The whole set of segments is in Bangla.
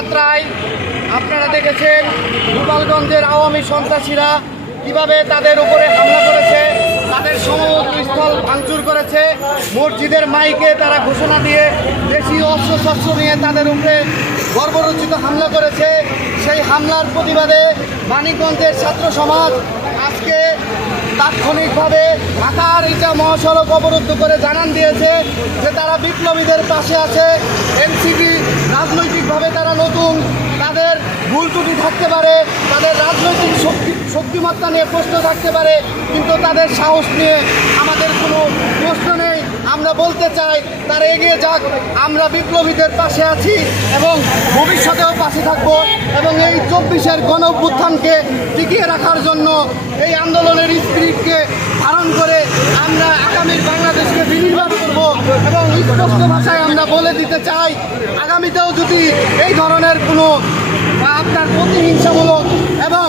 শোভাযাত্রায় আপনারা দেখেছেন গোপালগঞ্জের আওয়ামী সন্ত্রাসীরা কিভাবে তাদের উপরে হামলা করেছে, তাদের সমস্থল ভাঙচুর করেছে। মসজিদের মাইকে তারা ঘোষণা দিয়ে দেশীয় অস্ত্রশস্ত্র নিয়ে তাদের উপরে বর্বরোচিত হামলা করেছে। সেই হামলার প্রতিবাদে মানিকগঞ্জের ছাত্র সমাজ আজকে তাৎক্ষণিকভাবে ঢাকার ইটা মহাসড়ক অবরুদ্ধ করে জানান দিয়েছে যে তারা বিপ্লবীদের পাশে আছে। এনসিপি রাজনৈতিকভাবে তারা নতুন, তাদের ভুল ত্রুটি থাকতে পারে, তাদের রাজনৈতিক শক্তিমত্তা নিয়ে প্রশ্ন থাকতে পারে, কিন্তু তাদের সাহস নিয়ে আমাদের কোনো প্রশ্ন নেই। আমরা বলতে চাই তারা এগিয়ে যাক, আমরা বিপ্লবীদের পাশে আছি এবং ভবিষ্যতেও পাশে থাকবো এবং এই 24-এর গণ অভ্যুত্থানকে টিকিয়ে রাখার জন্য এই আন্দোলনের স্পিরিটকে ধারণ করে আমরা আগামীর বাংলাদেশকে বিনির্মাণ করব এবং স্পষ্ট ভাষায় আমরা বলে দিতে চাই আগামীতেও যদি এই ধরনের কোনো আপনার প্রতিহিংসামূলক এবং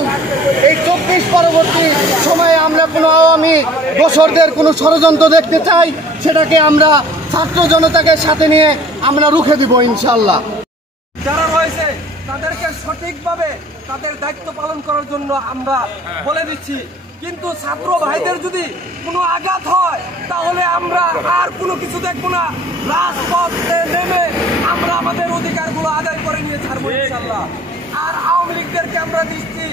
এই 24 পরবর্তী সময়ে আমরা কোনো আওয়ামী দোসরদের কোনো ষড়যন্ত্র দেখতে চাই, সেটাকে আমরা ছাত্র জনতাকে সাথে নিয়ে আমরা রুখে দিব ইনশাল্লাহ। যারা রয়েছে তাদেরকে সঠিকভাবে তাদের দায়িত্ব পালন করার জন্য আমরা বলে দিচ্ছি, কিন্তু ছাত্র ভাইদের যদি কোনো আঘাত হয় তাহলে আমরা আর কোনো কিছু দেখবো না। রাজপথে নেমে আমরা আমাদের অধিকারগুলো আদায় করে নিয়ে ছাড়বো ইনশাল্লাহ। আর আওয়ামী লীগদেরকে আমরা দৃষ্টি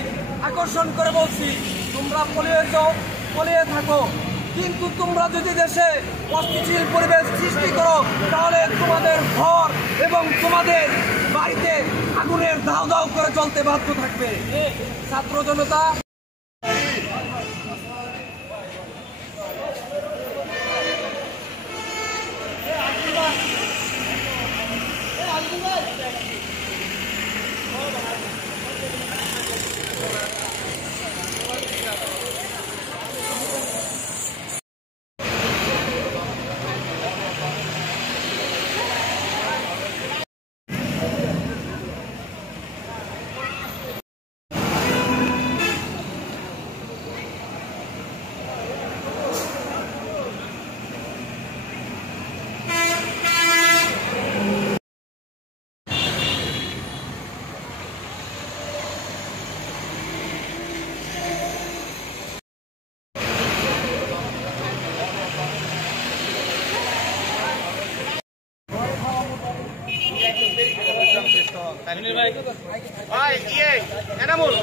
আকর্ষণ করে বলছি, তোমরা পলিয়ে থাকো, কিন্তু তোমরা যদি দেশে অস্থিতিশীল পরিবেশ সৃষ্টি করো তাহলে তোমাদের ঘর এবং তোমাদের বাড়িতে আগুনের দাও দাও করে চলতে বাধ্য থাকবে। ছাত্র জনতা ভাই এনামুল